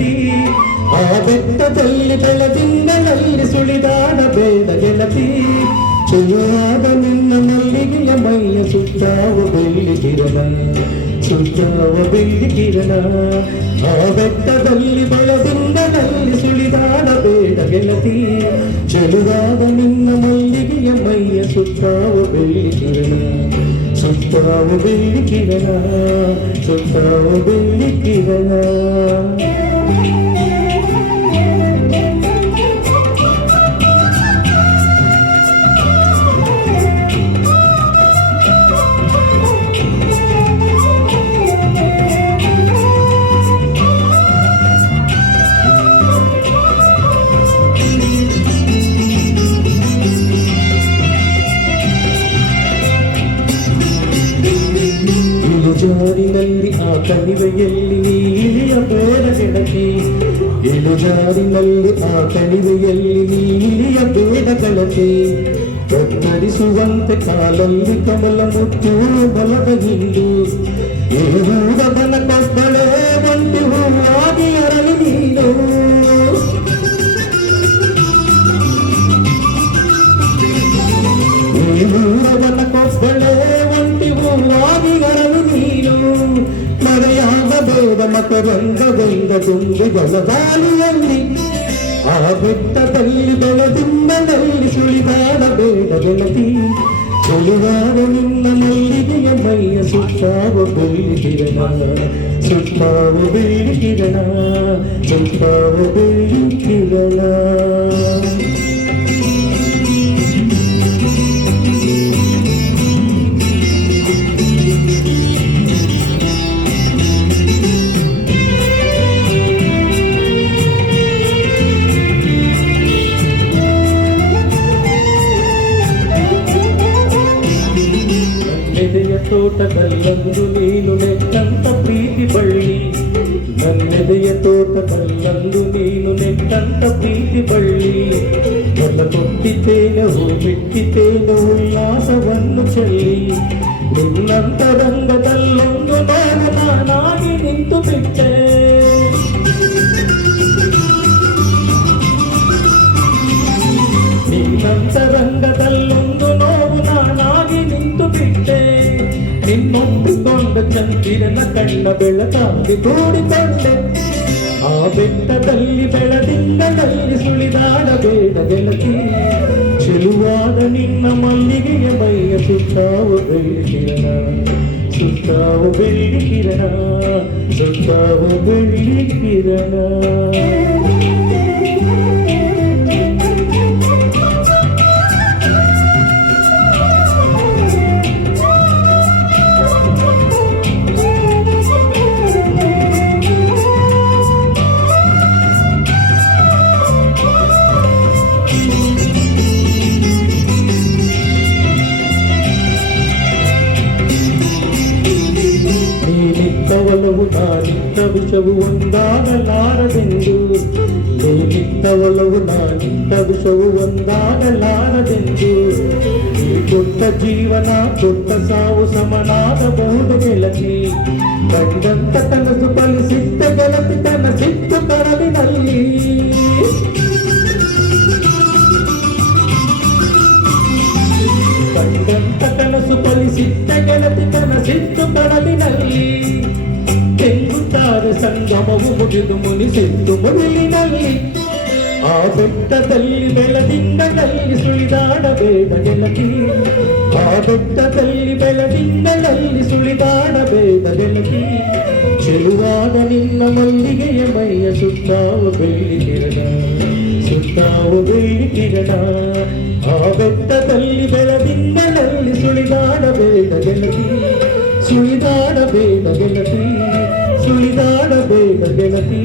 ಗೆಳತಿ ಆ ಬೆಟ್ಟದಲ್ಲಿ ಬೆಳದಿಂಗಳಲ್ಲಿ ಸುಳಿದಾಡಬೇಡ ಗೆಳತಿ ಚೆಲುವಾದ ನಿನ್ನ ಮಲ್ಲಿಗೆಯ ಮೈಯ ಸುತ್ತಾವ ಬೆಳ್ಳಿ ಕಿರಣ ಸುತ್ತಾವ ಬೆಳ್ಳಿ ಕಿರಣ ಆ ಬೆಟ್ಟದಲ್ಲಿ ಬೆಳದಿಂಗಳಲ್ಲಿ ಸುಳಿದಾಡಬೇಡ ಗೆಳತಿ ಚೆಲುವಾದ ನಿನ್ನ ಮಲ್ಲಿಗೆಯ ಮೈಯ ಸುತ್ತಾವ ಬೆಳ್ಳಿ ಕಿರಣ ಸುತ್ತಾವ ಬೆಳ್ಳಿ ಕಿರಣ ಸುತ್ತಾವ ಬೆಳ್ಳಿ ಕಿರಣ ಇಳುಜಾರಿನಲ್ಲಿ ಆ ಕಣಿವೆಯಲ್ಲಿ ನೀಲಿಯಬೇಡ ಗೆಳತಿ ಇಳುಜಾರಿನಲ್ಲಿ ಆ ಕಣಿವೆಯಲ್ಲಿ ನೀಲಿಯಬೇಡ ಗೆಳತಿ ಕತ್ತರಿಸುವಂತೆ ಕಾಲಲ್ಲಿ ಕಮಲ ಮುತ್ತು ಬಲದ ಹಿಂಡು ಇರುವುದ ಬನಕೊಬ್ಬಳೆ ಬಂದು ಹೂವಾಗಿ ಅರಳಿ ನೀನು ಬನಕೊಬ್ಬಳೆ ಒಂಟಿ ಹೂವಾಗಿ ಅರಳು ನೀನು ಮರೆಯಾಗಬೇಡ ಮಕರಂಗವೆಂದ ತುಂಬಿ ಬಲದಾಲಿಯಲ್ಲಿ ಆ ಬೆಟ್ಟದಲ್ಲಿ ಬೆಳದಿಂಗಳಲ್ಲಿ ಸುಳಿದಾಡಬೇಡ ಗೆಳತಿ ಸುಳಿದಾಡ ನಿನ್ನ ಮಲ್ಲಿಗೆಯ ಮೈಯ ಸುತ್ತಾವ ಬೆಳ್ಳಿ ಕಿರಣ ಸುತ್ತಾವ ಬೆಳ್ಳಿ ಕಿರಣ ಸುತ್ತಾವ ಬೆಳ್ಳಿ ಕಿರಣ ತೋಟದಲ್ಲೊಂದು ನೀನು ನೆಟ್ಟಂತ ಪ್ರೀತಿ ಬಳ್ಳಿ ನನ್ನೆದೆಯ ತೋಟದಲ್ಲೊಂದು ನೀನು ನೆಟ್ಟಂತ ಪ್ರೀತಿ ಬಳ್ಳಿ ಎಲ್ಲ ಕೊಟ್ಟಿದ್ದೇನೆ ಹೂ ಬಿಟ್ಟಿದ್ದೇನೆ ಉಲ್ಲಾಸವನ್ನು ಚೆಲ್ಲಿ ನಿನ್ನಂತರಂಗದಲ್ಲೊಂದು ನಾನು ನಾನಾಗಿ ನಿಂತು ಬಿಟ್ಟೆ ನಿನ್ನಂತರಂಗದಲ್ಲೊಂದು ನೋವು ನಾನಾಗಿ ನಿಂತು ಬಿಟ್ಟೆ ನಿನ್ನೊಂದಿಕೊಂಡ ಚಂದಿರನ ಕಣ್ಣ ಬೆಳಕಾಗಿ ತೋಡಿಕೊಂಡೆ ಆ ಬೆಟ್ಟದಲ್ಲಿ ಬೆಳದಿಂಗಳಲ್ಲಿ ಸುಳಿದಾಡಬೇಡ ಗೆಳತಿ ಚೆಲುವಾದ ನಿನ್ನ ಮಲ್ಲಿಗೆಯ ಮೈಯ ಸುತ್ತಾವ ಬೆಳ್ಳಿ ಕಿರಣ ಸುತ್ತಾವ ಬೆಳ್ಳಿ ಕಿರಣ ಸುತ್ತಾವ ಬೆಳ್ಳಿ ಕಿರಣ ಒಲವು ನಾನಿತ್ತ ವಿಷವು ಒಂದಾಗಲಾರದೆಂದು ನೀನಿತ್ತ ಒಲವು ನಾನಿತ್ತ ವಿಷವು ಒಂದಾಗಲಾರದೆಂದು ಈ ಕೊಟ್ಟ ಜೀವನ ಕೊಟ್ಟ ಸಾವು ಸಮನಾಗಬಹುದು ಗೆಳತಿ ಕಂಡಂತ ಕನಸು ಫಲಿಸಿದ್ದ ಗೆಳತಿ ಕನಸಿತ್ತು ಕರವಿನಲ್ಲಿ ಕಂಡಂತ ಕನಸು ಫಲಿಸಿದ್ದ ಗೆಳತಿ ಕನಸಿತ್ತು ಕರವಿನಲ್ಲಿ ತೆಂಗುತ್ತಾರೆ ಸಂಗಮವು ಮುಗಿದು ಮುನಿಸಿದ್ದು ಮುಗಿಲಿನಲ್ಲಿ ಆ ಬೆಟ್ಟದಲ್ಲಿ ಬೆಳದಿಂಗಳಲ್ಲಿ ಸುಳಿದಾಡಬೇಡ ಗೆಳತಿ ಆ ಬೆಟ್ಟದಲ್ಲಿ ಬೆಳದಿಂಗಳಲ್ಲಿ ಸುಳಿದಾಡಬೇಡ ಗೆಳತಿ ಚೆಲುವಾದ ನಿನ್ನ ಮಲ್ಲಿಗೆಯ ಮೈಯ ಸುತ್ತಾವ ಬೆಳ್ಳಿ ಕಿರಣ ಸುತ್ತಾವ ಬೆಳ್ಳಿ ಕಿರಣ ಆ ಬೆಟ್ಟದಲ್ಲಿ ಬೆಳದಿಂಗಳಲ್ಲಿ ಸುಳಿದಾಡಬೇಡ ಗೆಳತಿ ಸುಳಿದಾಡಬೇಡ ಗೆಳತಿ ಸುಳಿದಾಡಬೇಡ ಗೆಳತಿ